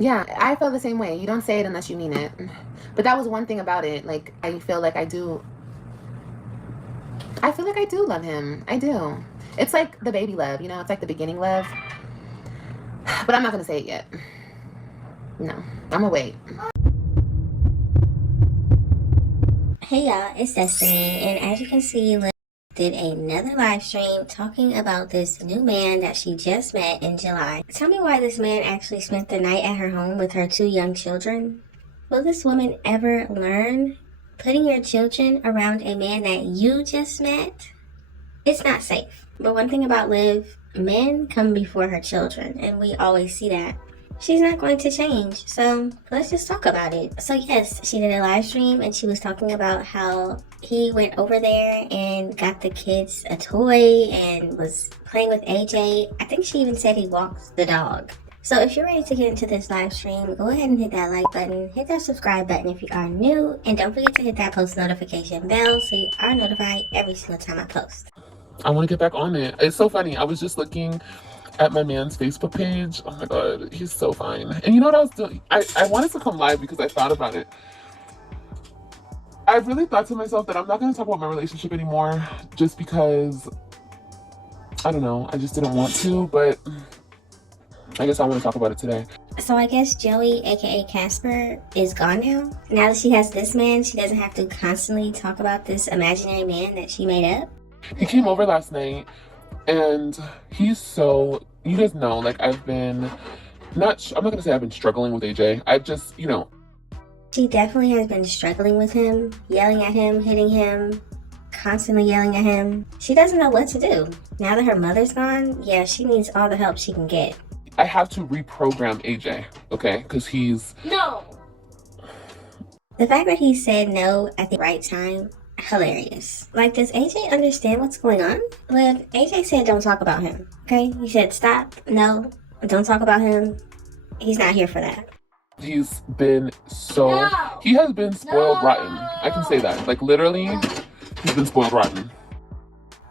Yeah, I feel the same way. You don't say it unless you mean it. But that was one thing about it. Like, I feel like I do love him. I do. It's like the baby love, you know? It's like the beginning love. But I'm not going to say it yet. No, I'm going to wait. Hey y'all, it's Destiny, and as you can see, Liv did another live stream talking about this new man that she just met in July. Tell me why this man actually spent the night at her home with her 2 young children. Will this woman ever learn? Putting your children around a man that you just met? It's not safe. But one thing about Liv, men come before her children, and we always see that. She's not going to change, so let's just talk about it. So yes, she did a live stream and she was talking about how he went over there and got the kids a toy and was playing with AJ. I think she even said he walked the dog. So if you're ready to get into this live stream, go ahead and hit that like button, hit that subscribe button if you are new, and don't forget to hit that post notification bell so you are notified every single time I post. I want to get back on it. It's so funny. I was just looking at my man's Facebook page. Oh my god, he's so fine. And you know what I was doing? I wanted to come live because I thought about it. I really thought to myself that I'm not going to talk about my relationship anymore just because, I don't know, I just didn't want to, but I guess I want to talk about it today. So I guess Joey, aka Casper, is gone now. Now that she has this man, she doesn't have to constantly talk about this imaginary man that she made up. He came over last night and he's so, you guys know, like I've been I'm not going to say I've been struggling with AJ. I've just, you know. She definitely has been struggling with him, yelling at him, hitting him, constantly yelling at him. She doesn't know what to do. Now that her mother's gone, yeah, she needs all the help she can get. I have to reprogram AJ, okay? Because he's... No! The fact that he said no at the right time, hilarious. Like, does AJ understand what's going on? Liv, AJ said don't talk about him, okay? He said stop, no, don't talk about him. He's not here for that. He's been so... No. He has been spoiled rotten. I can say that. Like, literally, he's been spoiled rotten.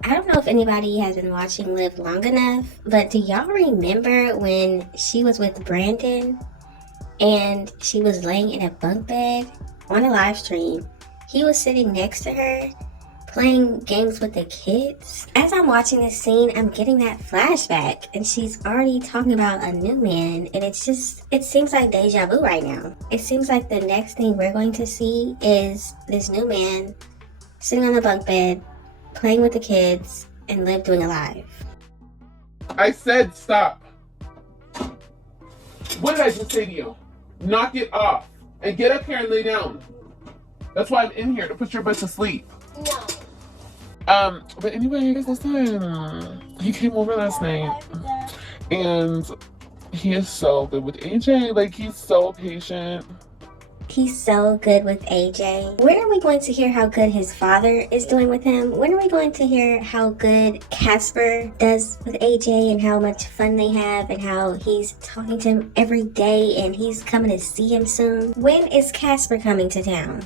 I don't know if anybody has been watching Liv long enough, but do y'all remember when she was with Brandon and she was laying in a bunk bed on a live stream? He was sitting next to her playing games with the kids. As I'm watching this scene, I'm getting that flashback and she's already talking about a new man, and it seems like deja vu right now. It seems like the next thing we're going to see is this new man sitting on the bunk bed playing with the kids and Liv doing a live. I said stop. What did I just say to you? Knock it off and get up here and lay down. That's why I'm in here, to put your butt to sleep. No. But anyway, guys, listen. He came over last night and he is so good with AJ. Like, he's so patient. He's so good with AJ. When are we going to hear how good his father is doing with him? When are we going to hear how good Casper does with AJ and how much fun they have and how he's talking to him every day and he's coming to see him soon? When is Casper coming to town?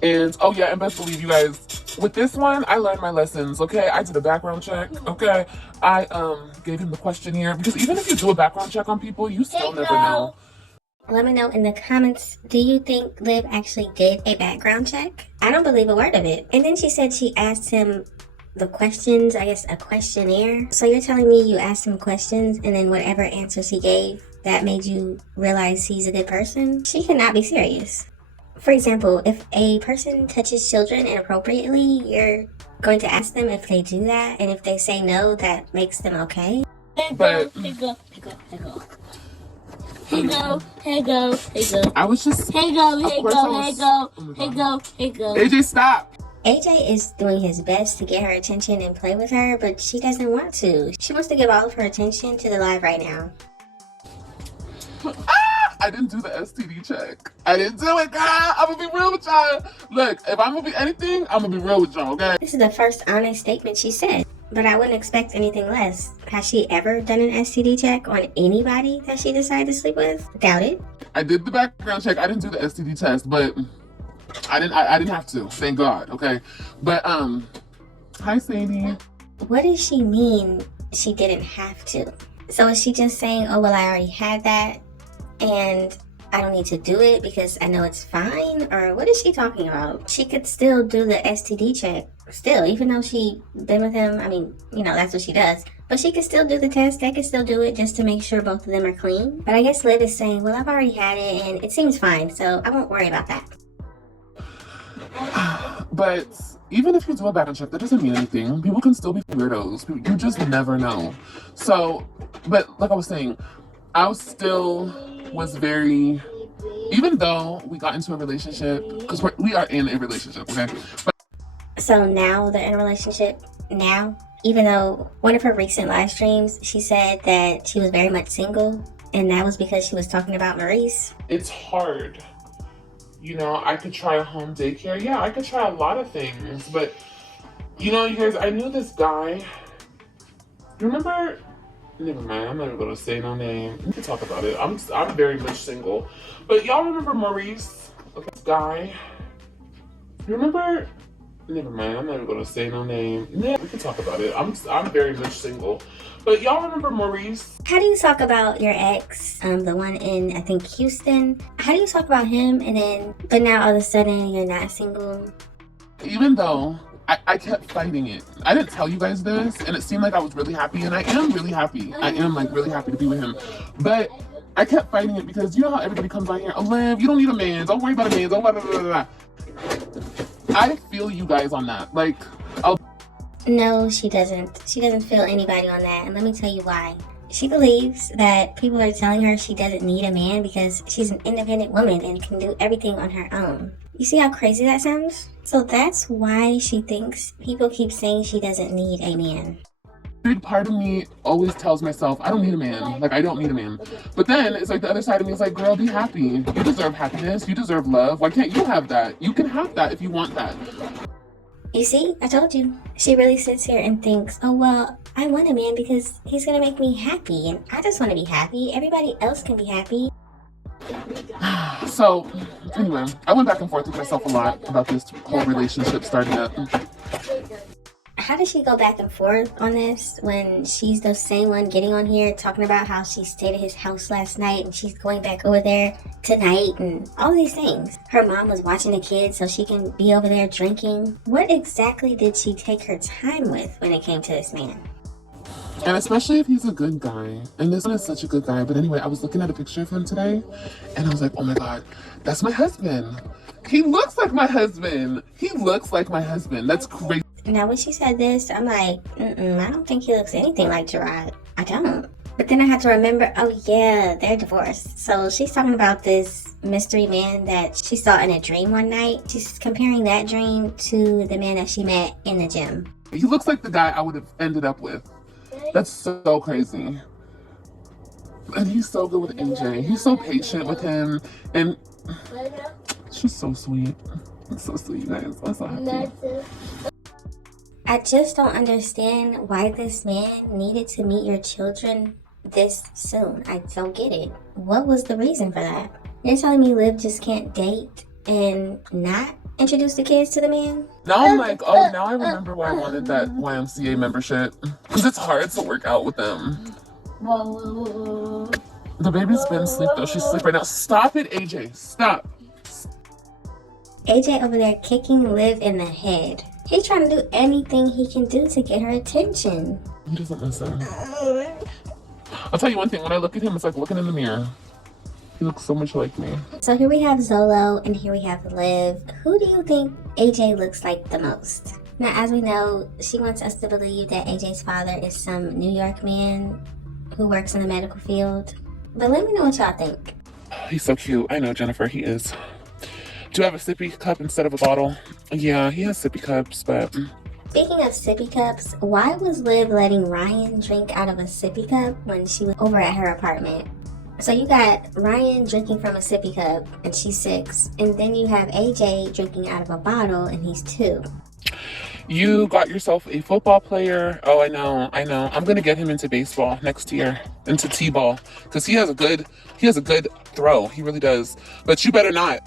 And, oh yeah, and best believe you guys, with this one, I learned my lessons, okay? I did a background check, okay? I gave him the questionnaire, because even if you do a background check on people, you still never know. Let me know in the comments, do you think Liv actually did a background check? I don't believe a word of it. And then she said she asked him the questions, I guess a questionnaire. So you're telling me you asked him questions and then whatever answers he gave, that made you realize he's a good person? She cannot be serious. For example, if a person touches children inappropriately, you're going to ask them if they do that, and if they say no, that makes them okay? But Hey go. I was just... Hey go. AJ, stop! AJ is doing his best to get her attention and play with her, but she doesn't want to. She wants to give all of her attention to the live right now. I didn't do the STD check. I didn't do it, girl. I'm gonna be real with y'all. Look, if I'm gonna be anything, I'm gonna be real with y'all, okay? This is the first honest statement she said, but I wouldn't expect anything less. Has she ever done an STD check on anybody that she decided to sleep with? Doubt it. I did the background check. I didn't do the STD test, but I didn't have to. Thank God, okay? But hi Sadie. What does she mean she didn't have to? So is she just saying, oh well, I already had that and I don't need to do it because I know it's fine? Or what is she talking about? She could still do the STD check still, even though she been with him. I mean, you know, that's what she does. But she could still do the test. They could still do it just to make sure both of them are clean. But I guess Liv is saying, well, I've already had it and it seems fine, so I won't worry about that. But even if you do a background check, that doesn't mean anything. People can still be weirdos. You just never know. So, but like I was saying, I still was very, even though we got into a relationship, because we are in a relationship, okay? But so now they're in a relationship now, even though one of her recent live streams, she said that she was very much single, and that was because she was talking about Maurice. It's hard. You know, I could try a home daycare. Yeah, I could try a lot of things. But, you know, you guys, I knew this guy. You remember? Never mind, I'm not even going to say no name. We can talk about it. I'm very much single. But y'all remember Maurice? Okay, this guy. You remember? Never mind, I'm not even going to say no name. Yeah, we can talk about it. I'm very much single. But y'all remember Maurice? How do you talk about your ex, the one in, I think, Houston? How do you talk about him but now all of a sudden you're not single? Even though I kept fighting it. I didn't tell you guys this, and it seemed like I was really happy, and I am really happy. I am like really happy to be with him. But I kept fighting it because you know how everybody comes out here, oh, Liv, you don't need a man. Don't worry about a man. Don't blah, blah, blah, blah. I feel you guys on that. Like, No, she doesn't. She doesn't feel anybody on that. And let me tell you why. She believes that people are telling her she doesn't need a man because she's an independent woman and can do everything on her own. You see how crazy that sounds? So that's why she thinks people keep saying she doesn't need a man. big part of me always tells myself, I don't need a man. Like, I don't need a man. But then it's like the other side of me is like, girl, be happy. You deserve happiness. You deserve love. Why can't you have that? You can have that if you want that. You see, I told you. She really sits here and thinks, oh, well, I want a man because he's going to make me happy. And I just want to be happy. Everybody else can be happy. So, anyway, I went back and forth with myself a lot about this whole relationship starting up. How does she go back and forth on this when she's the same one getting on here talking about how she stayed at his house last night and she's going back over there tonight and all these things? Her mom was watching the kids so she can be over there drinking. What exactly did she take her time with when it came to this man? And especially if he's a good guy. And this one is such a good guy. But anyway, I was looking at a picture of him today and I was like, oh my God, that's my husband. He looks like my husband. He looks like my husband. That's crazy. Now, when she said this, I'm like, I don't think he looks anything like Gerard. I don't. But then I had to remember, oh yeah, they're divorced. So she's talking about this mystery man that she saw in a dream one night. She's comparing that dream to the man that she met in the gym. He looks like the guy I would have ended up with. That's so crazy. And he's so good with AJ. He's so patient with him. And she's so sweet. It's so sweet, you guys. I'm so happy. I just don't understand why this man needed to meet your children this soon. I don't get it. What was the reason for that? You're telling me Liv just can't date and not introduce the kids to the man? Now I'm like, oh, now I remember why I wanted that YMCA membership. Because it's hard to work out with them. The baby's been asleep though. She's asleep right now. Stop it, AJ. Stop. AJ over there kicking Liv in the head. He's trying to do anything he can do to get her attention. He doesn't listen. I'll tell you one thing. When I look at him, it's like looking in the mirror. He looks so much like me. So here we have Zolo and here we have Liv. Who do you think AJ looks like the most? Now, as we know, she wants us to believe that AJ's father is some New York man who works in the medical field. But let me know what y'all think. He's so cute. I know, Jennifer. He is. Do you have a sippy cup instead of a bottle? Yeah, he has sippy cups, but... Speaking of sippy cups, why was Liv letting Ryan drink out of a sippy cup when she was over at her apartment? So you got Ryan drinking from a sippy cup and she's 6, and then you have AJ drinking out of a bottle and he's 2. You got yourself a football player. Oh, I know. I'm gonna get him into baseball next year, into t-ball, because he has a good throw. He really does. But you better not.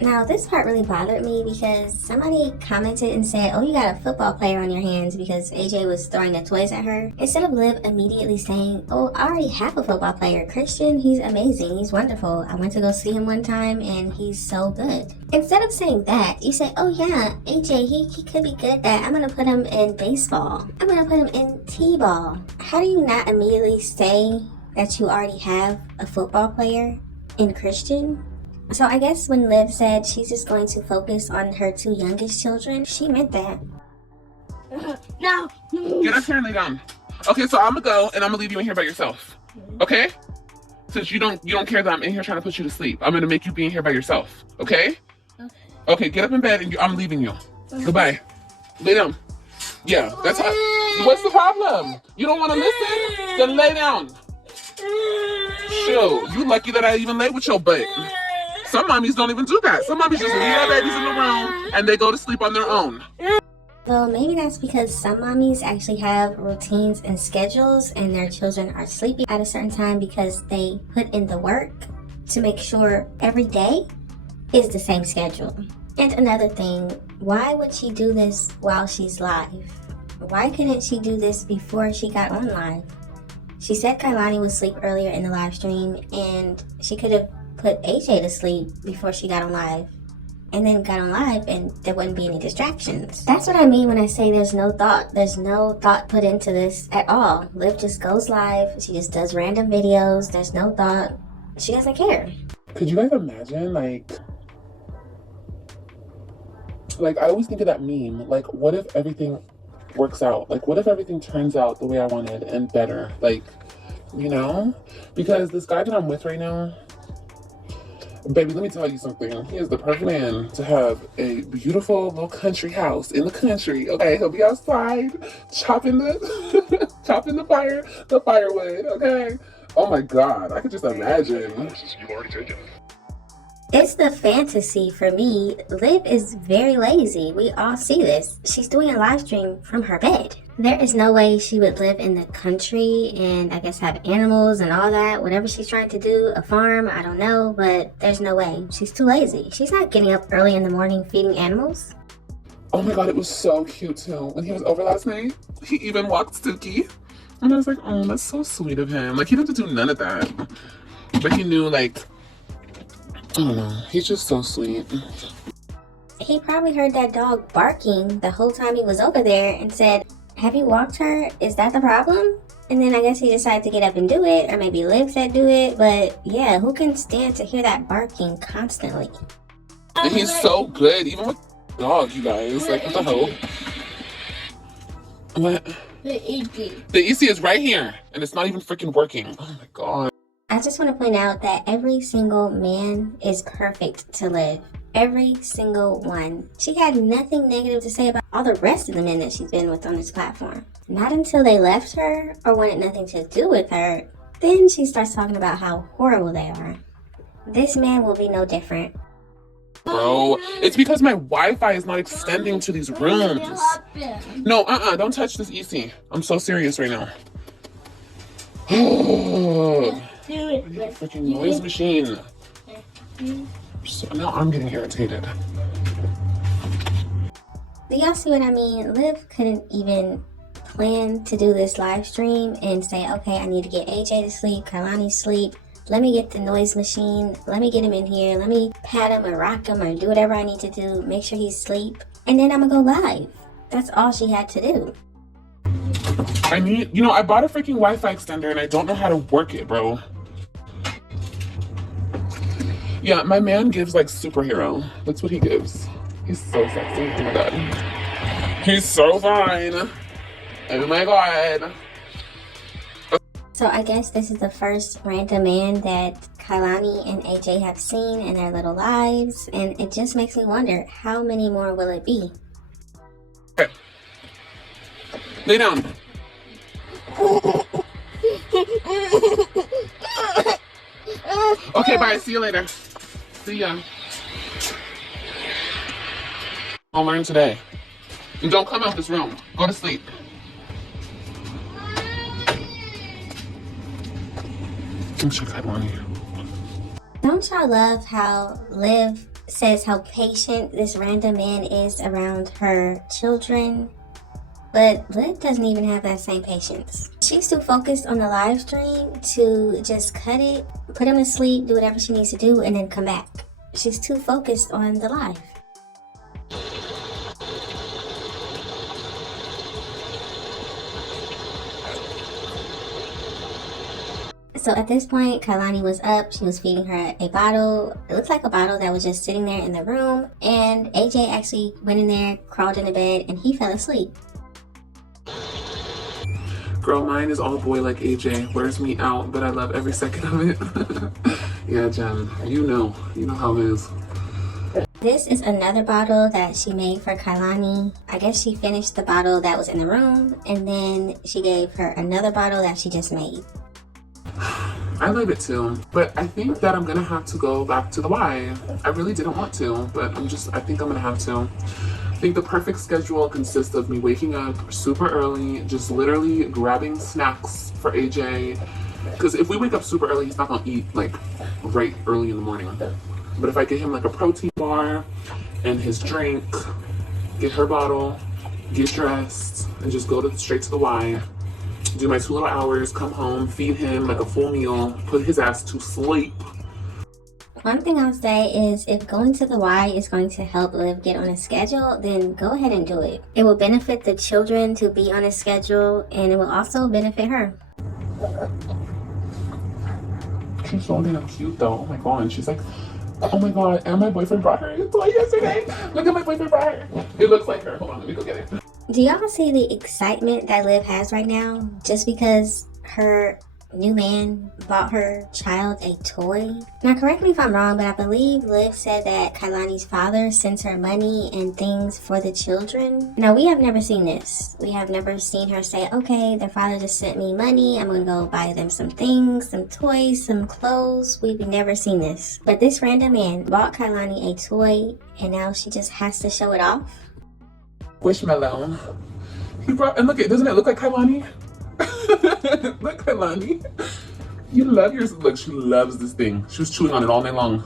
Now, this part really bothered me because somebody commented and said, oh, you got a football player on your hands because AJ was throwing the toys at her. Instead of Liv immediately saying, oh, I already have a football player. Christian, he's amazing. He's wonderful. I went to go see him one time and he's so good. Instead of saying that, you say, oh yeah, AJ, he could be good at that. I'm going to put him in baseball. I'm going to put him in t-ball. How do you not immediately say that you already have a football player in Christian? So I guess when Liv said she's just going to focus on her 2 youngest children, she meant that. No. Get up here and lay down. Okay, so I'm gonna go and I'm gonna leave you in here by yourself. Okay? Since you don't care that I'm in here trying to put you to sleep, I'm gonna make you be in here by yourself. Okay? Okay, get up in bed and I'm leaving you. Goodbye. Lay down. Yeah, that's how. What's the problem? You don't want to listen? Then lay down. Shoot, you lucky that I even lay with your butt. Some mommies don't even do that. Some mommies just leave their babies in the room and they go to sleep on their own. Well, maybe that's because some mommies actually have routines and schedules and their children are sleeping at a certain time because they put in the work to make sure every day is the same schedule. And another thing, why would she do this while she's live? Why couldn't she do this before she got on live? She said Kailani would sleep earlier in the live stream and she could have put AJ to sleep before she got on live and then got on live and there wouldn't be any distractions. That's what I mean when I say there's no thought. There's no thought put into this at all. Liv just goes live. She just does random videos. There's no thought. She doesn't care. Could you guys imagine, like I always think of that meme, like, what if everything works out? Like, what if everything turns out the way I wanted and better? Like, you know? Because this guy that I'm with right now, baby, let me tell you something. He is the perfect man to have a beautiful little country house in the country. Okay, he'll be outside chopping the firewood. Okay. Oh my God, I could just imagine. You've already taken. It's the fantasy for me. Liv is very lazy. We all see this. She's doing a live stream from her bed. There is no way she would live in the country and I guess have animals and all that. Whatever she's trying to do, a farm, I don't know, but there's no way. She's too lazy. She's not getting up early in the morning feeding animals. Oh my God, it was so cute too. When he was over last night, he even walked Stookie. And I was like, oh, that's so sweet of him. Like, he didn't do none of that. But he knew, like, I don't know. He's just so sweet. He probably heard that dog barking the whole time he was over there and said, have you walked her? Is that the problem? And then I guess he decided to get up and do it, or maybe Liv said do it, but yeah, who can stand to hear that barking constantly? And he's so good, even with the dog, you guys. Like, what the hell? What? The EC. The EC is right here, and it's not even freaking working. Oh my God. I just want to point out that every single man is perfect to Liv. Every single one. She had nothing negative to say about all the rest of the men that she's been with on this platform. Not until they left her or wanted nothing to do with her, then she starts talking about how horrible they are. This man will be no different. Bro, it's because my Wi-Fi is not extending to these rooms. No, don't touch this EC. I'm so serious right now. I need a freaking noise machine. So now I'm getting irritated. Do y'all see what I mean? Liv couldn't even plan to do this live stream and say, okay, I need to get AJ to sleep, Kailani to sleep. Let me get the noise machine. Let me get him in here. Let me pat him or rock him or do whatever I need to do. Make sure he's asleep. And then I'm gonna go live. That's all she had to do. I bought a freaking Wi-Fi extender and I don't know how to work it, bro. Yeah, my man gives like superhero. That's what he gives. He's so sexy. Oh my God. He's so fine. Oh my God. So I guess this is the first random man that Kailani and AJ have seen in their little lives. And it just makes me wonder, how many more will it be? Okay. Lay down. Okay, bye. See you later. See ya. I'll learn today. And don't come out this room. Go to sleep. I'm sure Kailani. Don't y'all love how Liv says how patient this random man is around her children. But Liv doesn't even have that same patience. She's too focused on the live stream to just cut it, put him to sleep, do whatever she needs to do, and then come back. She's too focused on the live. So at this point, Kailani was up. She was feeding her a bottle. It looked like a bottle that was just sitting there in the room. And AJ actually went in there, crawled into bed, and he fell asleep. Girl, mine is all boy like AJ. Wears me out, but I love every second of it. Yeah, Jen, you know how it is. This is another bottle that she made for Kailani. I guess she finished the bottle that was in the room, and then she gave her another bottle that she just made. I love it too, but I think that I'm gonna have to go back to the Y. I really didn't want to, but I think I'm gonna have to. I think the perfect schedule consists of me waking up super early, just literally grabbing snacks for AJ. Because if we wake up super early, he's not gonna eat like right early in the morning. But if I get him like a protein bar and his drink, get her bottle, get dressed, and just go straight to the Y, do my 2 little hours, come home, feed him like a full meal, put his ass to sleep. One thing I'll say is if going to the Y is going to help Liv get on a schedule, then go ahead and do it. It will benefit the children to be on a schedule, and it will also benefit her. She's so damn cute though. Oh my god. And she's like, oh my god, and my boyfriend brought her a toy yesterday. Look at my boyfriend brought her. It looks like her. Hold on, let me go get it. Do y'all see the excitement that Liv has right now just because her new man bought her child a toy? Now correct me if I'm wrong, but I believe Liv said that Kailani's father sends her money and things for the children. Now we have never seen this. We have never seen her say, okay, their father just sent me money, I'm gonna go buy them some things, some toys, some clothes. We've never seen this. But this random man bought Kailani a toy and now she just has to show it off. Squishmallow. He brought, and look, doesn't it look like Kailani? Look, Kailani. You love yours. Look, she loves this thing. She was chewing on it all night long.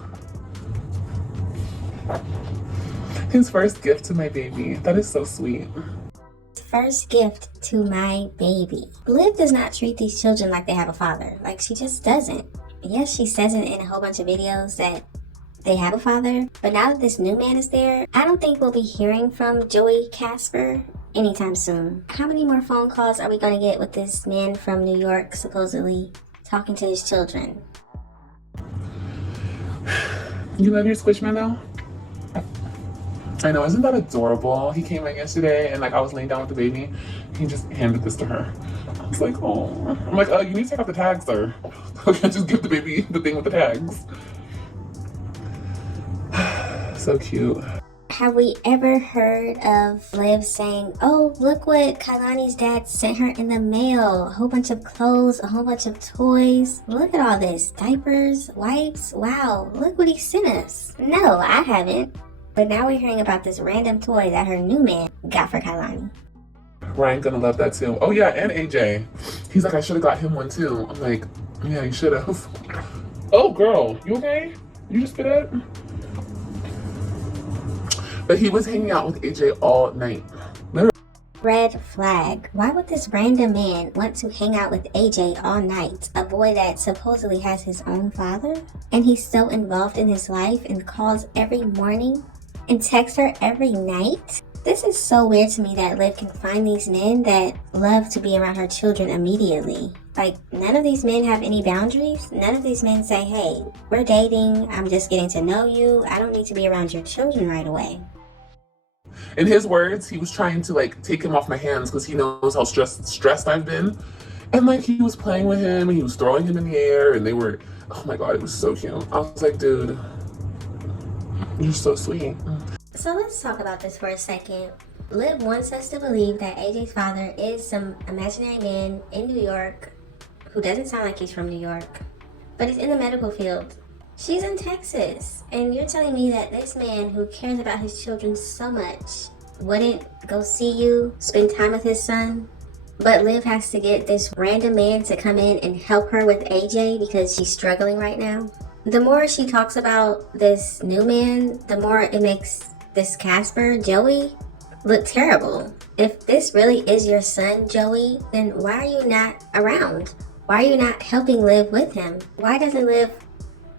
His first gift to my baby. That is so sweet. First gift to my baby. Liv does not treat these children like they have a father. Like, she just doesn't. Yes, she says it in a whole bunch of videos that they have a father, but now that this new man is there, I don't think we'll be hearing from Joey Casper anytime soon. How many more phone calls are we gonna get with this man from New York supposedly talking to his children? You love your Squishmallow? I know, isn't that adorable? He came in yesterday and like I was laying down with the baby. He just handed this to her. I was like, oh. I'm like, you need to take off the tags, sir. I can't just give the baby the thing with the tags. So cute. Have we ever heard of Liv saying, oh, look what Kailani's dad sent her in the mail. A whole bunch of clothes, a whole bunch of toys. Look at all this. Diapers, wipes. Wow, look what he sent us. No, I haven't. But now we're hearing about this random toy that her new man got for Kailani. Ryan gonna love that too. Oh yeah, and AJ. He's like, I should have got him one too. I'm like, yeah, you should have. Oh girl, you okay? You just spit it? But he was hanging out with AJ all night. Literally. Red flag. Why would this random man want to hang out with AJ all night? A boy that supposedly has his own father? And he's so involved in his life and calls every morning and texts her every night? This is so weird to me that Liv can find these men that love to be around her children immediately. Like, none of these men have any boundaries. None of these men say, hey, we're dating, I'm just getting to know you, I don't need to be around your children right away. In his words, he was trying to like take him off my hands because he knows how stressed I've been. And like he was playing with him and he was throwing him in the air and they were, oh my god, it was so cute. I was like, dude, you're so sweet. So let's talk about this for a second. Liv wants us to believe that AJ's father is some imaginary man in New York who doesn't sound like he's from New York, but he's in the medical field. She's in Texas, and you're telling me that this man who cares about his children so much wouldn't go see you, spend time with his son? But Liv has to get this random man to come in and help her with AJ because she's struggling right now? The more she talks about this new man, the more it makes this Casper, Joey, look terrible. If this really is your son, Joey, then why are you not around? Why are you not helping Liv with him? Why doesn't Liv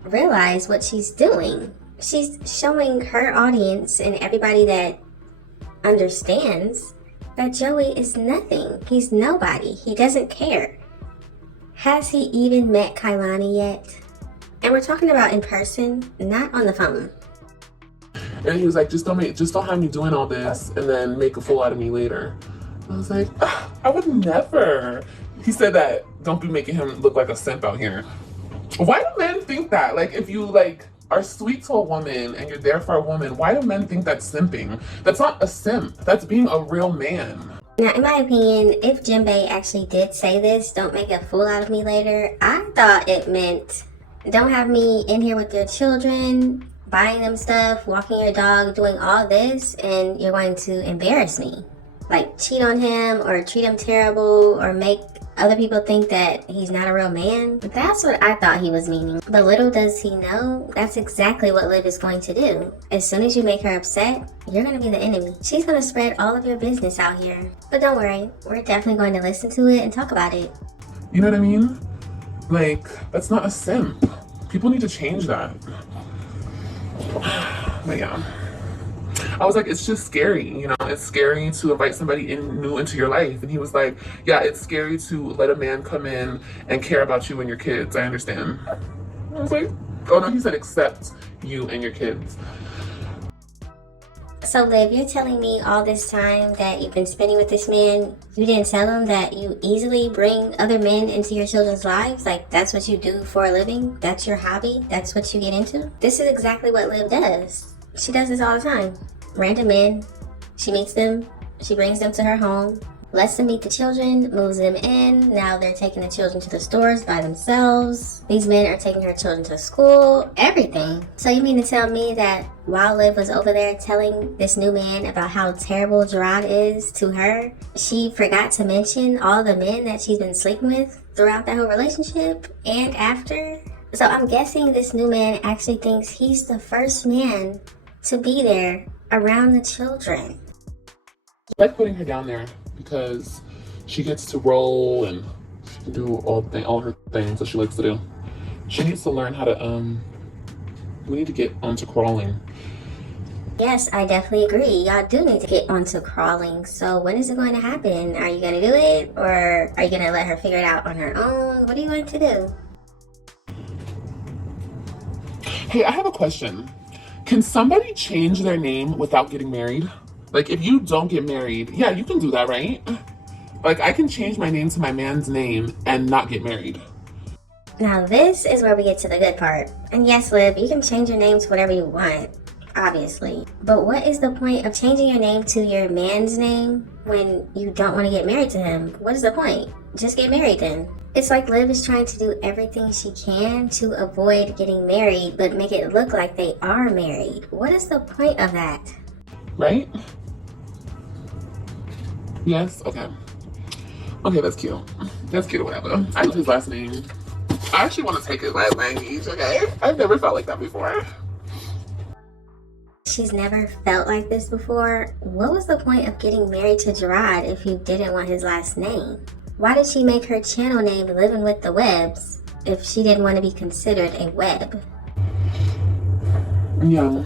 realize what she's doing? She's showing her audience and everybody that understands that Joey is nothing. He's nobody. He doesn't care. Has he even met Kailani yet? And we're talking about in person, not on the phone. And he was like, just don't have me doing all this and then make a fool out of me later. I was like, I would never. He said that, don't be making him look like a simp out here. Why do men think that? Like, if you like are sweet to a woman and you're there for a woman, why do men think that's simping? That's not a simp. That's being a real man. Now, in my opinion, if Jinbei actually did say this, don't make a fool out of me later, I thought it meant don't have me in here with your children, buying them stuff, walking your dog, doing all this, and you're going to embarrass me. Like, cheat on him or treat him terrible or make other people think that he's not a real man. That's what I thought he was meaning. But little does he know, that's exactly what Liv is going to do. As soon as you make her upset, you're going to be the enemy. She's going to spread all of your business out here. But don't worry, we're definitely going to listen to it and talk about it. You know what I mean? Like, that's not a simp. People need to change that. But yeah. I was like, it's just scary, you know, it's scary to invite somebody new into your life. And he was like, yeah, it's scary to let a man come in and care about you and your kids. I understand. I was like, oh no, he said accept you and your kids. So Liv, you're telling me all this time that you've been spending with this man, you didn't tell him that you easily bring other men into your children's lives? Like, that's what you do for a living? That's your hobby? That's what you get into? This is exactly what Liv does. She does this all the time. Random men, she meets them, she brings them to her home, lets them meet the children, moves them in. Now they're taking the children to the stores by themselves. These men are taking her children to school, everything. So you mean to tell me that while Liv was over there telling this new man about how terrible Gerard is to her, she forgot to mention all the men that she's been sleeping with throughout that whole relationship and after? So I'm guessing this new man actually thinks he's the first man to be there around the children. I like putting her down there because she gets to roll and she can do all her things that she likes to do. She needs to learn how to we need to get onto crawling. Yes, I definitely agree. Y'all do need to get onto crawling. So when is it going to happen? Are you going to do it, or are you going to let her figure it out on her own? What are you going to do? Hey, I have a question. Can somebody change their name without getting married? Like, if you don't get married, yeah, you can do that, right? Like, I can change my name to my man's name and not get married. Now this is where we get to the good part. And yes, Liv, you can change your name to whatever you want, obviously. But what is the point of changing your name to your man's name when you don't want to get married to him? What is the point? Just get married then. It's like Liv is trying to do everything she can to avoid getting married, but make it look like they are married. What is the point of that? Right? Yes? Okay. Okay, that's cute. That's cute or whatever. I love his last name. I actually want to take his last name each, okay? I've never felt like that before. She's never felt like this before. What was the point of getting married to Gerard if you didn't want his last name? Why did she make her channel name Living with the Webs if she didn't want to be considered a web? Yeah.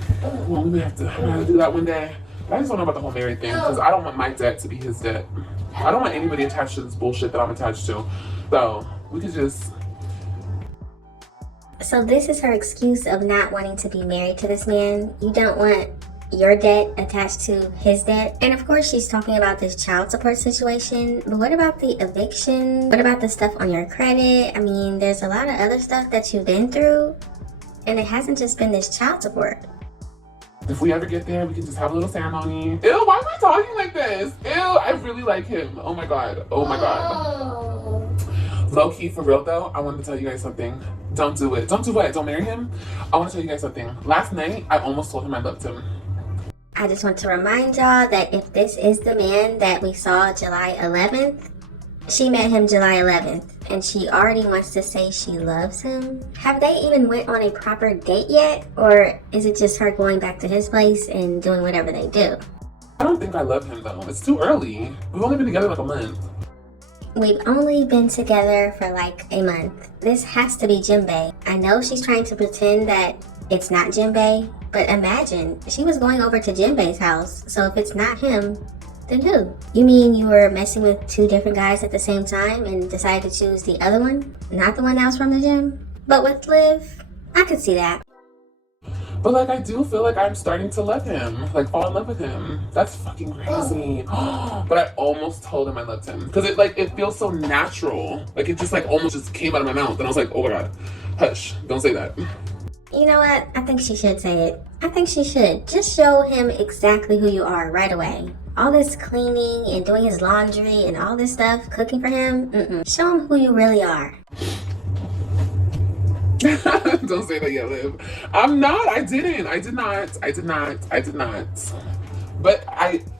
Well, we have to do that one day. I just don't know about the whole married thing because I don't want my debt to be his debt. I don't want anybody attached to this bullshit that I'm attached to. So we could just... So this is her excuse of not wanting to be married to this man. You don't want your debt attached to his debt. And of course she's talking about this child support situation, but what about the eviction? What about the stuff on your credit? I mean, there's a lot of other stuff that you've been through, and it hasn't just been this child support. If we ever get there, we can just have a little ceremony. Ew, why am I talking like this? Ew, I really like him. Oh my god. Oh my god. Low key, for real though, I wanted to tell you guys something. Don't do it. Don't do what? Don't marry him? I want to tell you guys something. Last night, I almost told him I loved him. I just want to remind y'all that if this is the man that we saw July 11th, She met him July 11th, and she already wants to say she loves him. Have they even went on a proper date yet? Or is it just her going back to his place and doing whatever they do? I don't think I love him though. It's too early. We've only been together like a month. We've only been together for like a month. This has to be Jinbei. I know she's trying to pretend that it's not Jinbei, but imagine, she was going over to Jinbei's house, so if it's not him, then who? You mean you were messing with two different guys at the same time and decided to choose the other one, not the one that was from the gym? But with Liv, I could see that. But like, I do feel like I'm starting to love him, like fall in love with him. That's fucking crazy. But I almost told him I loved him because it feels so natural. Like it just like almost just came out of my mouth, and I was like, oh my god, hush, don't say that. You know what? I think she should say it. I think she should. Just show him exactly who you are right away. All this cleaning and doing his laundry and all this stuff, cooking for him, show him who you really are. Don't say that yet, Liv. I'm not. I did not. But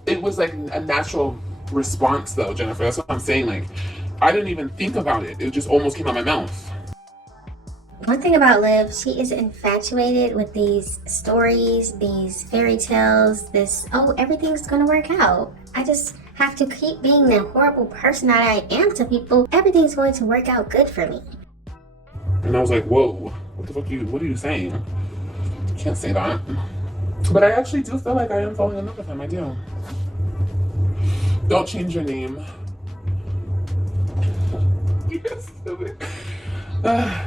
it was like a natural response though, Jennifer. That's what I'm saying. Like, I didn't even think about it. It just almost came out my mouth. One thing about Liv, she is infatuated with these stories, these fairy tales, everything's gonna work out. I just have to keep being the horrible person that I am to people. Everything's going to work out good for me. And I was like, whoa, what are you saying? Can't say that. But I actually do feel like I am falling in love with him, I do. Don't change your name. Yes,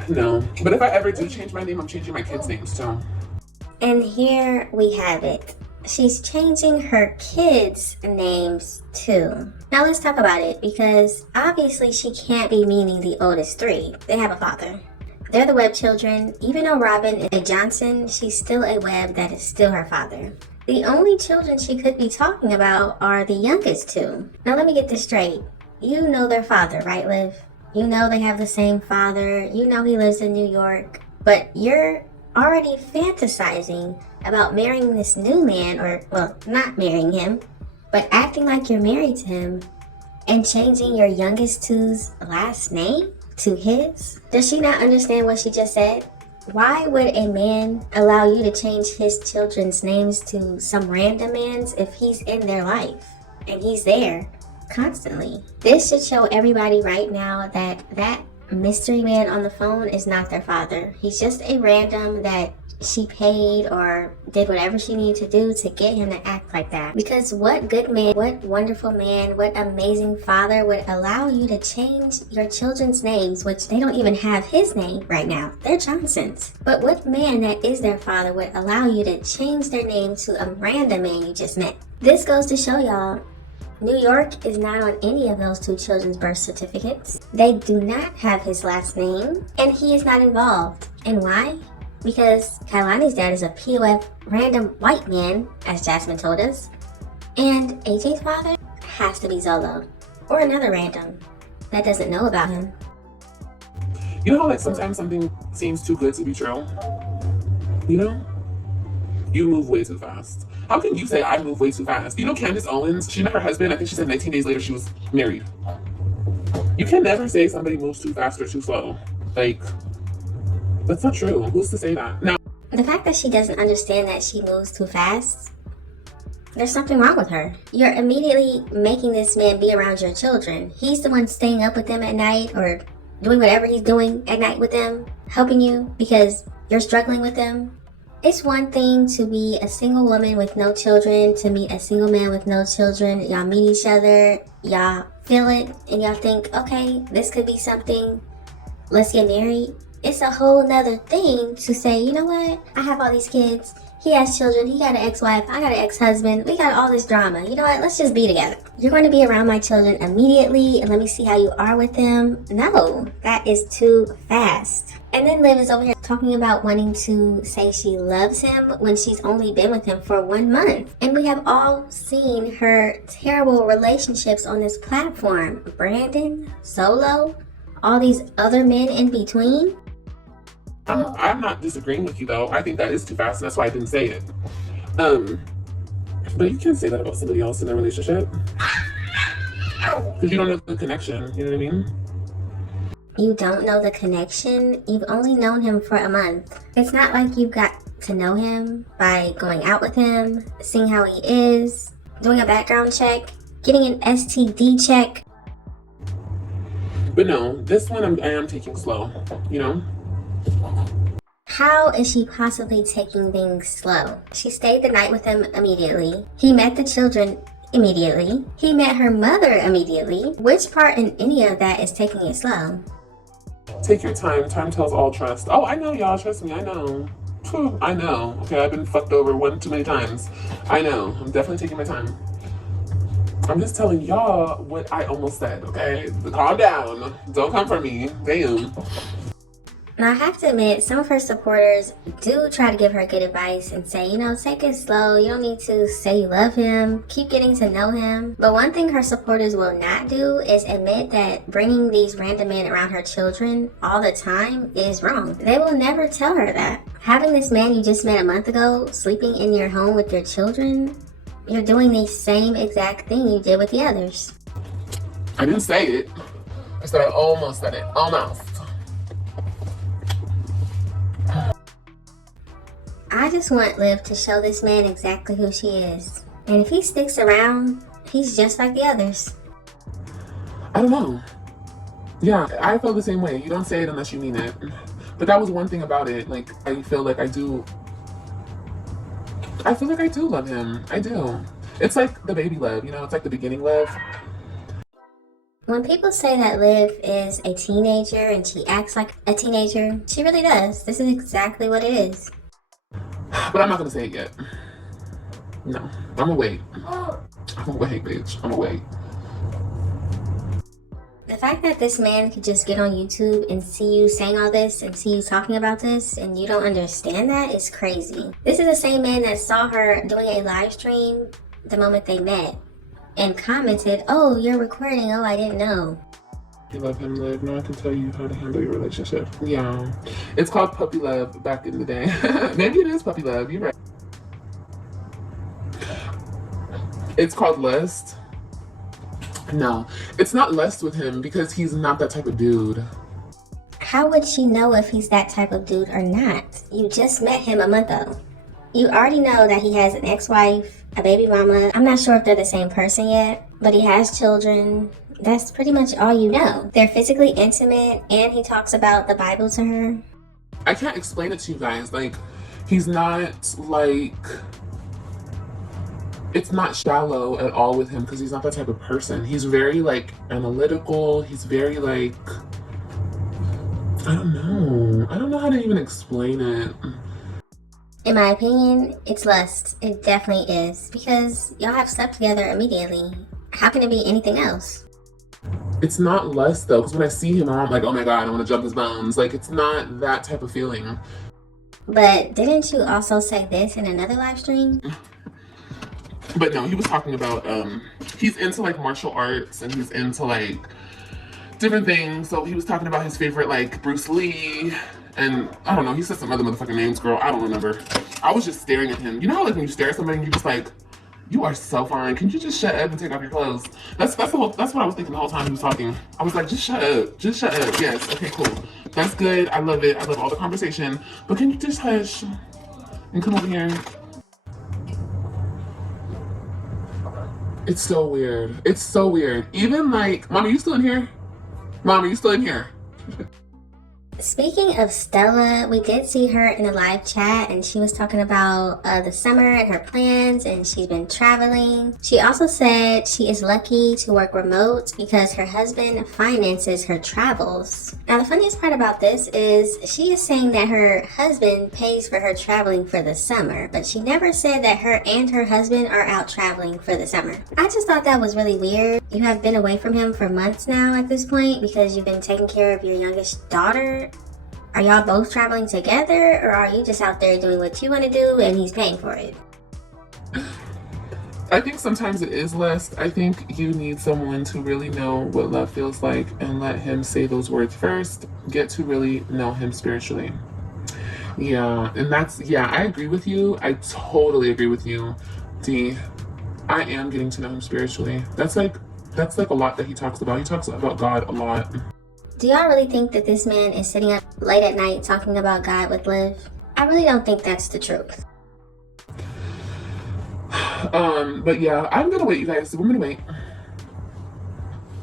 no. But if I ever do change my name, I'm changing my kids' names too. And here we have it. She's changing her kids' names too. Now let's talk about it, because obviously she can't be meaning the oldest three. They have a father. They're the Webb children. Even though Robin is a Johnson, she's still a Webb that is still her father. The only children she could be talking about are the youngest two. Now let me get this straight. You know their father, right, Liv? You know they have the same father. You know he lives in New York. But you're already fantasizing about marrying this new man, or, well, not marrying him, but acting like you're married to him and changing your youngest two's last name to his? Does she not understand what she just said? Why would a man allow you to change his children's names to some random man's if he's in their life and he's there constantly? This should show everybody right now that that mystery man on the phone is not their father. He's just a random that she paid or did whatever she needed to do to get him to act like that. Because what good man, what wonderful man, what amazing father would allow you to change your children's names, which they don't even have his name right now. They're Johnsons. But what man that is their father would allow you to change their name to a random man you just met? This goes to show y'all, New York is not on any of those two children's birth certificates. They do not have his last name, and he is not involved. And why? Because Kailani's dad is a POF random white man, as Jasmine told us. And AJ's father has to be Zolo, or another random that doesn't know about him. You know how like sometimes something seems too good to be true? You know? You move way too fast. How can you say I move way too fast? You know Candace Owens, she met her husband, I think she said 19 days later she was married. You can never say somebody moves too fast or too slow. Like, that's not true. Who's to say that? Now, the fact that she doesn't understand that she moves too fast, there's something wrong with her. You're immediately making this man be around your children. He's the one staying up with them at night or doing whatever he's doing at night with them, helping you because you're struggling with them. It's one thing to be a single woman with no children, to meet a single man with no children. Y'all meet each other, y'all feel it, and y'all think, okay, this could be something. Let's get married. It's a whole nother thing to say, you know what? I have all these kids. He has children. He got an ex-wife. I got an ex-husband. We got all this drama. You know what? Let's just be together. You're going to be around my children immediately and let me see how you are with them. No, that is too fast. And then Liv is over here talking about wanting to say she loves him when she's only been with him for 1 month. And we have all seen her terrible relationships on this platform. Brandon, Solo, all these other men in between. I'm not disagreeing with you though. I think that is too fast, and that's why I didn't say it. But you can't say that about somebody else in a relationship. Because you don't know the connection, you know what I mean? You don't know the connection? You've only known him for a month. It's not like you've got to know him by going out with him, seeing how he is, doing a background check, getting an STD check. But no, this one I am taking slow, you know? How is she possibly taking things slow? She stayed the night with him immediately. He met the children immediately. He met her mother immediately. Which part in any of that is taking it slow? Take your time. Time tells all, trust. Oh, I know, y'all. Trust me, I know. Phew, I know. Okay, I've been fucked over one too many times. I know. I'm definitely taking my time. I'm just telling y'all what I almost said, okay? Calm down. Don't come for me. Damn. Now, I have to admit, some of her supporters do try to give her good advice and say, you know, take it slow. You don't need to say you love him. Keep getting to know him. But one thing her supporters will not do is admit that bringing these random men around her children all the time is wrong. They will never tell her that. Having this man you just met a month ago sleeping in your home with your children, you're doing the same exact thing you did with the others. I didn't say it. I said I almost said it. Almost. I just want Liv to show this man exactly who she is. And if he sticks around, he's just like the others. I don't know. Yeah, I feel the same way. You don't say it unless you mean it. But that was one thing about it. Like, I feel like I do love him. I do. It's like the baby love, you know? It's like the beginning love. When people say that Liv is a teenager and she acts like a teenager, she really does. This is exactly what it is. But I'm not gonna say it yet. No, I'm gonna wait. I'm gonna wait, bitch. I'm gonna wait. The fact that this man could just get on YouTube and see you saying all this and see you talking about this and you don't understand that is crazy. This is the same man that saw her doing a live stream the moment they met and commented, "Oh, you're recording. Oh, I didn't know." You love him, Liv. Now I can tell you how to handle your relationship. Yeah. It's called puppy love back in the day. Maybe it is puppy love. You're right. It's called lust. No, it's not lust with him because he's not that type of dude. How would she know if he's that type of dude or not? You just met him a month ago. You already know that he has an ex-wife, a baby mama. I'm not sure if they're the same person yet, but he has children. That's pretty much all you know. They're physically intimate, and he talks about the Bible to her. I can't explain it to you guys. Like, he's not like... It's not shallow at all with him because he's not that type of person. He's very, like, analytical. He's very, like... I don't know. I don't know how to even explain it. In my opinion, it's lust. It definitely is. Because y'all have slept together immediately. How can it be anything else? It's not lust though, because when I see him, I'm like, oh my god, I want to jump his bones. Like, it's not that type of feeling. But didn't you also say this in another live stream? But no, he was talking about, he's into like martial arts and he's into like different things. So he was talking about his favorite like Bruce Lee and I don't know, he said some other motherfucking names, girl. I don't remember. I was just staring at him. You know how like when you stare at somebody and you're just like, you are so fine. Can you just shut up and take off your clothes? That's what I was thinking the whole time he was talking. I was like, just shut up. Just shut up. Yes. Okay, cool. That's good. I love it. I love all the conversation. But can you just hush and come over here? It's so weird. It's so weird. Even like, Mom, are you still in here? Mom, are you still in here? Speaking of Stella, we did see her in a live chat and she was talking about the summer and her plans and she's been traveling. She also said she is lucky to work remote because her husband finances her travels. Now the funniest part about this is she is saying that her husband pays for her traveling for the summer, but she never said that her and her husband are out traveling for the summer. I just thought that was really weird. You have been away from him for months now at this point because you've been taking care of your youngest daughter. Are y'all both traveling together, or are you just out there doing what you want to do and he's paying for it? I think sometimes it is lust. I think you need someone to really know what love feels like and let him say those words first. Get to really know him spiritually. Yeah, and I agree with you. I totally agree with you, D. I am getting to know him spiritually. That's like That's like a lot that he talks about. He talks about God a lot. Do y'all really think that this man is sitting up late at night talking about God with Liv? I really don't think that's the truth. But yeah, I'm gonna wait, you guys. I'm gonna wait.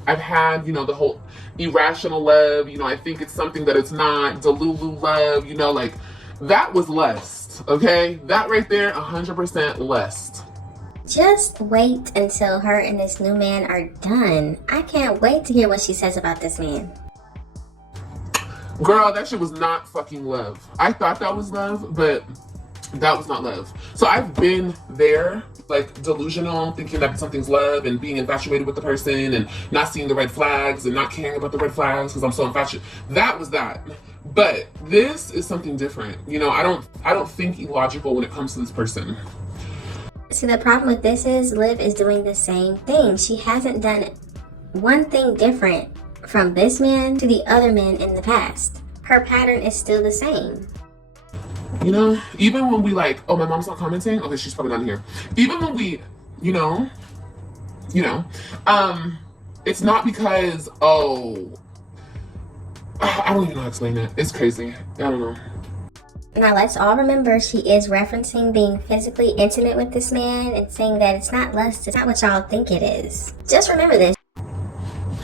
I've had, the whole irrational love, I think it's something that it's not, Delulu love, like that was lust, okay? That right there, 100% lust. Just wait until her and this new man are done. I can't wait to hear what she says about this man. Girl, that shit was not fucking love. I thought that was love, but that was not love. So I've been there, like delusional, thinking that something's love and being infatuated with the person and not seeing the red flags and not caring about the red flags because I'm so infatuated. That was that. But this is something different. I don't think illogical when it comes to this person. See, the problem with this is Liv is doing the same thing. She hasn't done one thing different from this man to the other men in the past. Her pattern is still the same. Even when we oh, my mom's not commenting. Okay, she's probably not here. Even when we, it's not because, I don't even know how to explain it. It's crazy. I don't know. Now let's all remember she is referencing being physically intimate with this man and saying that it's not lust, it's not what y'all think it is. Just remember this.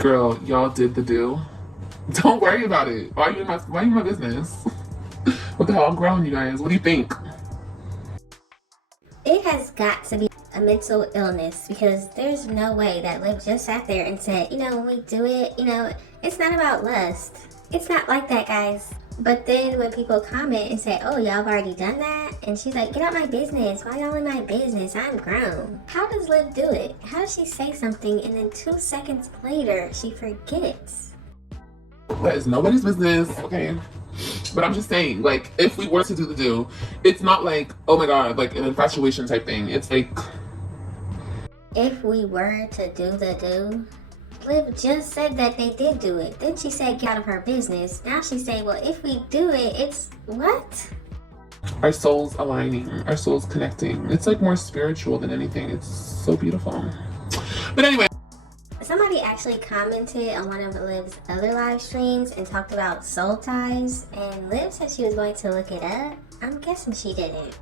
Girl, y'all did the do. Don't worry about it. Why are you in my business? What the hell? I'm grown, you guys. What do you think? It has got to be a mental illness because there's no way that Liv just sat there and said, when we do it, it's not about lust. It's not like that, guys. But then when people comment and say, oh, y'all have already done that? And she's like, get out my business. Why y'all in my business? I'm grown. How does Liv do it? How does she say something and then 2 seconds later she forgets? That is nobody's business, okay? But I'm just saying, if we were to do the do, it's not like, oh my god, like an infatuation type thing. It's like... If we were to do the do, Liv just said that they did do it. Then she said get out of her business. Now she said, well, if we do it, it's what? Our souls aligning, our souls connecting. It's like more spiritual than anything. It's so beautiful. But anyway. Somebody actually commented on one of Liv's other live streams and talked about soul ties, and Liv said she was going to look it up. I'm guessing she didn't.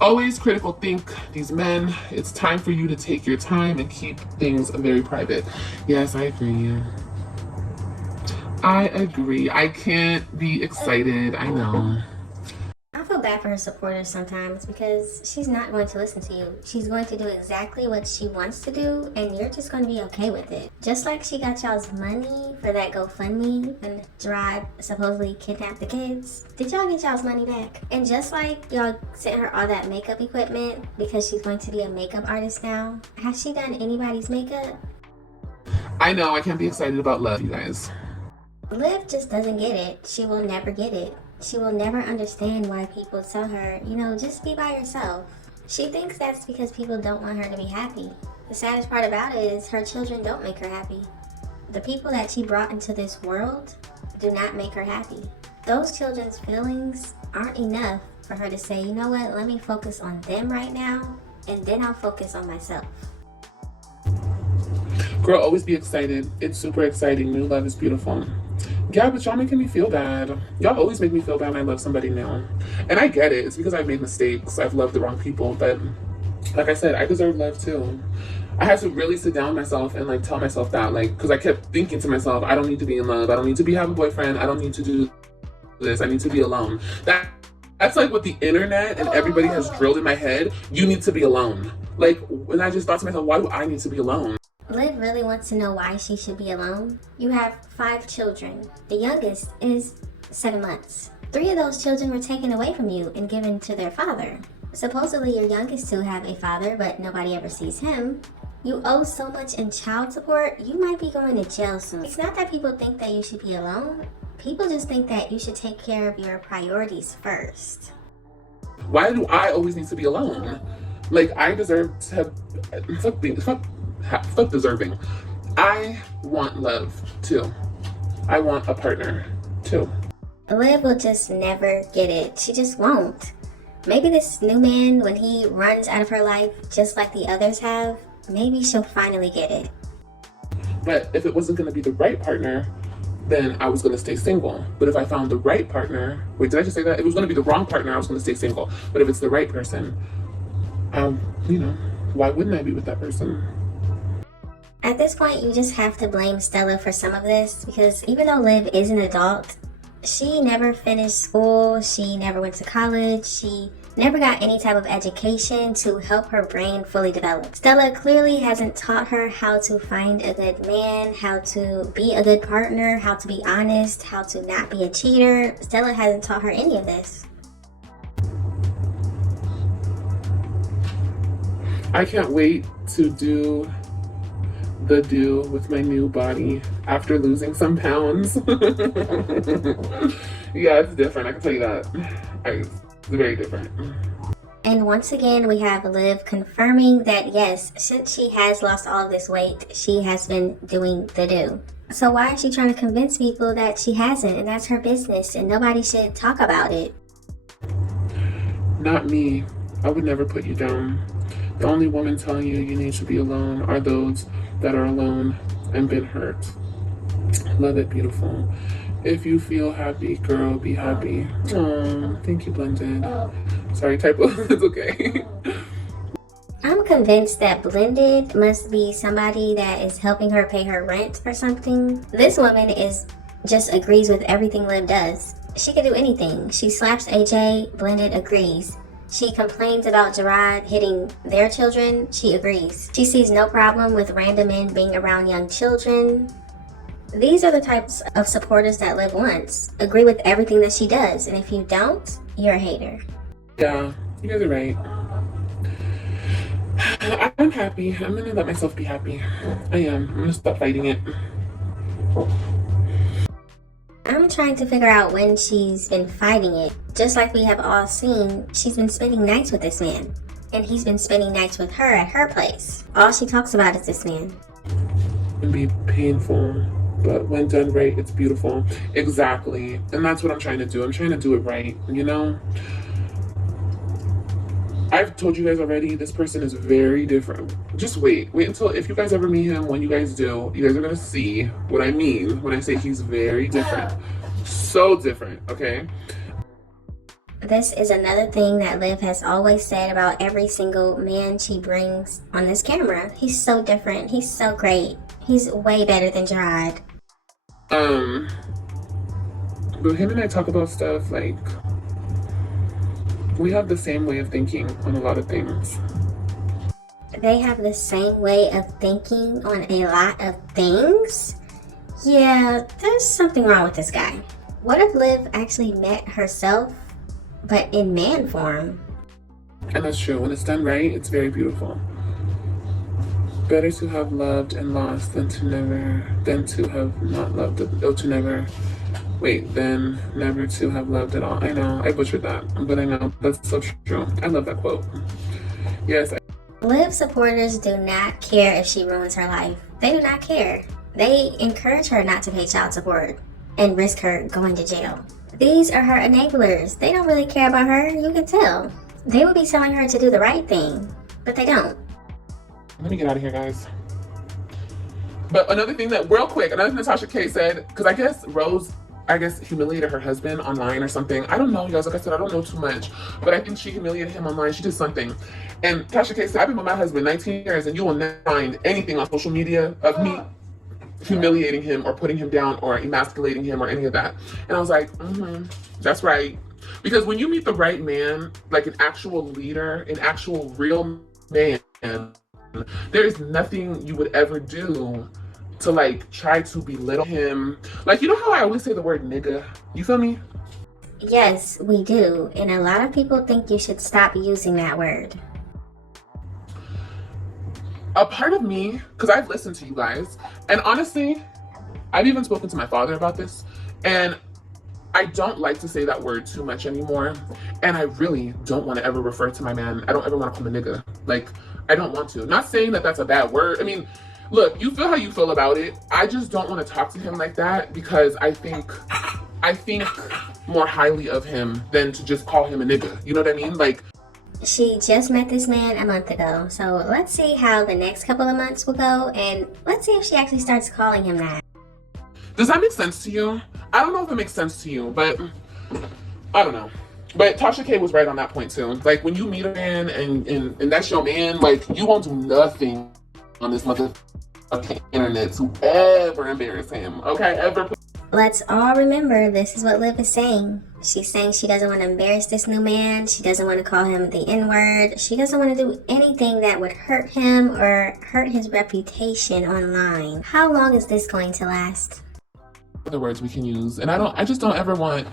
Always critical think, these men. It's time for you to take your time and keep things very private. Yes, I agree. I agree. I can't be excited. I know. I feel bad for her supporters sometimes because she's not going to listen to you. She's going to do exactly what she wants to do, and you're just going to be okay with it. Just like she got y'all's money for that GoFundMe and Gerard supposedly kidnapped the kids. Did y'all get y'all's money back? And just like y'all sent her all that makeup equipment because she's going to be a makeup artist now, has she done anybody's makeup? I know, I can't be excited about love, you guys. Liv just doesn't get it. She will never get it. She will never understand why people tell her, just be by yourself. She thinks that's because people don't want her to be happy. The saddest part about it is her children don't make her happy. The people that she brought into this world do not make her happy. Those children's feelings aren't enough for her to say, you know what, let me focus on them right now, and then I'll focus on myself. Girl, always be excited. It's super exciting. New love is beautiful. Yeah, but y'all making me feel bad. Y'all always make me feel bad when I love somebody new. And I get it. It's because I've made mistakes. I've loved the wrong people. But like I said, I deserve love too. I had to really sit down with myself and tell myself that. Because I kept thinking to myself, I don't need to be in love. I don't need to have a boyfriend. I don't need to do this. I need to be alone. That's what the internet and everybody has drilled in my head. You need to be alone. When I just thought to myself, why do I need to be alone? Liv really wants to know why she should be alone. You have 5 children. The youngest is 7 months. 3 of those children were taken away from you and given to their father. Supposedly your youngest 2 have a father, but nobody ever sees him. You owe so much in child support, you might be going to jail soon. It's not that people think that you should be alone. People just think that you should take care of your priorities first. Why do I always need to be alone? I deserve to have... Fuck deserving. I want love too. I want a partner too. Liv will just never get it. She just won't. Maybe this new man, when he runs out of her life just like the others have, maybe she'll finally get it. But if it wasn't going to be the right partner, then I was going to stay single. But if I found the right partner, wait, did I just say that? If it was going to be the wrong partner, I was going to stay single. But if it's the right person, you know, why wouldn't I be with that person? At this point, you just have to blame Stella for some of this, because even though Liv is an adult, she never finished school, she never went to college, she never got any type of education to help her brain fully develop. Stella clearly hasn't taught her how to find a good man, how to be a good partner, how to be honest, how to not be a cheater. Stella hasn't taught her any of this. I can't wait to do with my new body after losing some pounds. Yeah, it's different, I can tell you that. It's very different. And once again, we have Liv confirming that yes, since she has lost all of this weight, she has been doing the do. So why is she trying to convince people that she hasn't, and that's her business and nobody should talk about it? Not me. I would never put you down. The only women telling you you need to be alone are those that are alone and been hurt. Love it, beautiful. If you feel happy, girl, be happy. Oh, thank you, Blended. Sorry, typo. It's okay. I'm convinced that Blended must be somebody that is helping her pay her rent or something. This woman just agrees with everything Liv does. She could do anything. She slaps AJ, Blended agrees. She complains about Gerard hitting their children. She agrees. She sees no problem with random men being around young children. These are the types of supporters that Liv wants. Agree with everything that she does. And if you don't, you're a hater. Yeah, you guys are right. I'm happy. I'm gonna let myself be happy. I am. I'm gonna stop fighting it. I'm trying to figure out when she's been fighting it. Just like we have all seen, she's been spending nights with this man. And he's been spending nights with her at her place. All she talks about is this man. It can be painful, but when done right, it's beautiful. Exactly. And that's what I'm trying to do. I'm trying to do it right, you know? I've told you guys already, this person is very different. Just wait until, if you guys ever meet him, when you guys do, you guys are gonna see what I mean when I say he's very different. So different, okay? This is another thing that Liv has always said about every single man she brings on this camera. He's so different. He's so great. He's way better than Gerard. But him and I talk about stuff like, we have the same way of thinking on a lot of things. They have the same way of thinking on a lot of things? Yeah, there's something wrong with this guy. What if Liv actually met herself, but in man form? And that's true. When it's done right, it's very beautiful. Better to have loved and lost than to have not loved, then never to have loved at all. I know, I butchered that, but I know, that's so true. I love that quote. Yes. Liv supporters do not care if she ruins her life. They do not care. They encourage her not to pay child support and risk her going to jail. These are her enablers. They don't really care about her, you can tell. They would be telling her to do the right thing, but they don't. Let me get out of here, guys. But another thing that, real quick, another thing Natasha K said, because I guess Rose, humiliated her husband online or something. I don't know, you guys. Like I said, I don't know too much. But I think she humiliated him online. She did something. And Tasha K said, I've been with my husband 19 years, and you will never find anything on social media of me humiliating him or putting him down or emasculating him or any of that. And I was like, that's right. Because when you meet the right man, like an actual leader, an actual real man, there is nothing you would ever do to like try to belittle him. Like, you know how I always say the word nigga? You feel me? Yes, we do. And a lot of people think you should stop using that word. A part of me, because I've listened to you guys, and honestly, I've even spoken to my father about this, and I don't like to say that word too much anymore. And I really don't want to ever refer to my man. I don't ever want to call him a nigga. Like, I don't want to. Not saying that that's a bad word. I mean, look, you feel how you feel about it. I just don't want to talk to him like that because I think more highly of him than to just call him a nigga. You know what I mean? Like, She just met this man a month ago, so let's see how the next couple of months will go, and let's see if she actually starts calling him that. Does that make sense to you? I don't know if it makes sense to you, but I don't know. But Tasha K was right on that point too. Like when you meet a man and that's your man, like you won't do nothing on this motherfucking internet to ever embarrass him. Okay, ever. Let's all remember this is what Liv is saying. She's saying she doesn't want to embarrass this new man. She doesn't want to call him the N-word. She doesn't want to do anything that would hurt him or hurt his reputation online. How long is this going to last? Other words we can use, and I just don't ever want.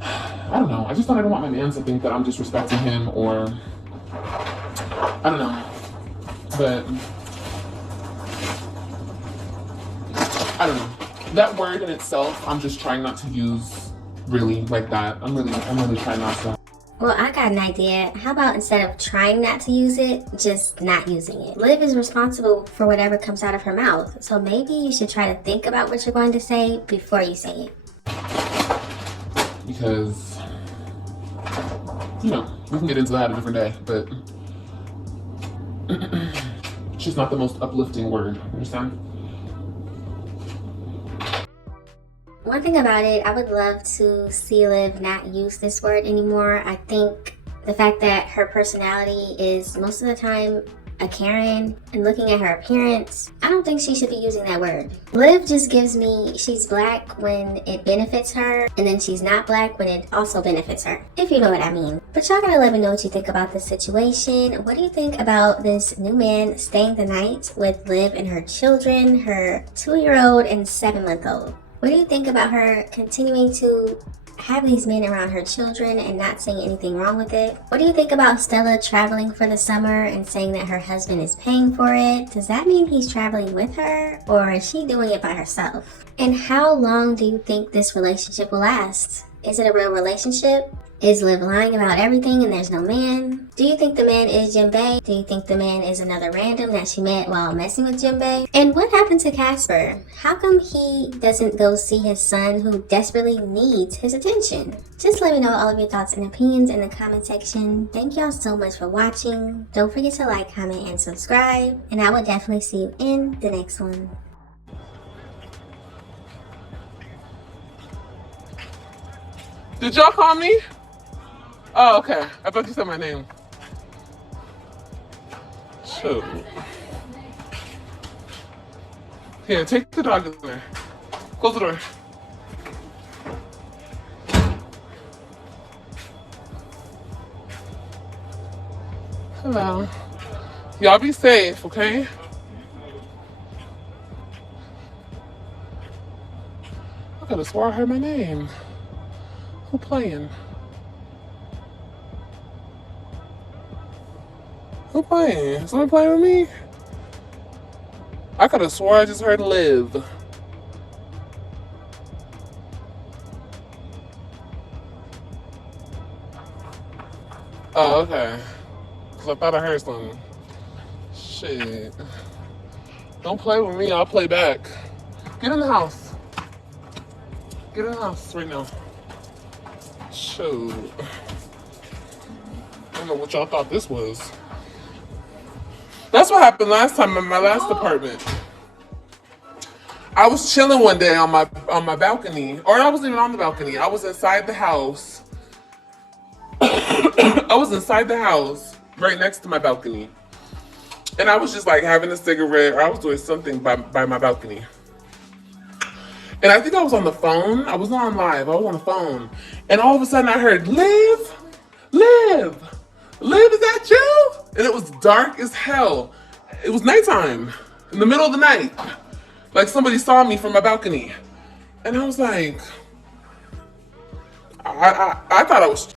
I don't know. I just don't ever want my man to think that I'm disrespecting him or I don't know. But I don't know. That word in itself, I'm just trying not to use really like that. I'm really trying not to. Well, I got an idea. How about instead of trying not to use it, just not using it? Liv is responsible for whatever comes out of her mouth. So maybe you should try to think about what you're going to say before you say it. Because, you know, we can get into that a different day, but it's just not the most uplifting word, understand? One thing about it, I would love to see Liv not use this word anymore. I think the fact that her personality is most of the time a Karen, and looking at her appearance, I don't think she should be using that word. Liv just gives me, she's black when it benefits her, and then she's not black when it also benefits her, if you know what I mean. But y'all gotta let me know what you think about this situation. What do you think about this new man staying the night with Liv and her children, her 2-year-old and 7-month-old? What do you think about her continuing to have these men around her children and not seeing anything wrong with it? What do you think about Stella traveling for the summer and saying that her husband is paying for it? Does that mean he's traveling with her, or is she doing it by herself? And how long do you think this relationship will last? Is it a real relationship? Is Liv lying about everything and there's no man? Do you think the man is Jimbei? Do you think the man is another random that she met while messing with Jimbei? And what happened to Casper? How come he doesn't go see his son who desperately needs his attention? Just let me know all of your thoughts and opinions in the comment section. Thank y'all so much for watching. Don't forget to like, comment, and subscribe. And I will definitely see you in the next one. Did y'all call me? Oh, okay. I thought you said my name. Shoot. Here, take the dog in there. Close the door. Hello. Y'all be safe, okay? I could have swore I heard my name. Who playing? Who playing? Someone playing with me? I could have swore I just heard Liv. Oh, okay. Cause I thought I heard something. Shit. Don't play with me, I'll play back. Get in the house. Get in the house right now. Shoot. I don't know what y'all thought this was. That's what happened last time in my last apartment. I was chilling one day on my balcony, or I wasn't even on the balcony. I was inside the house. I was inside the house, right next to my balcony, and I was just like having a cigarette, or I was doing something by my balcony. And I think I was on the phone. I was not on live. I was on the phone, and all of a sudden I heard Liv, Liv, Liv, is that you? And it was dark as hell. It was nighttime, in the middle of the night. Like somebody saw me from my balcony. And I was like, I thought I was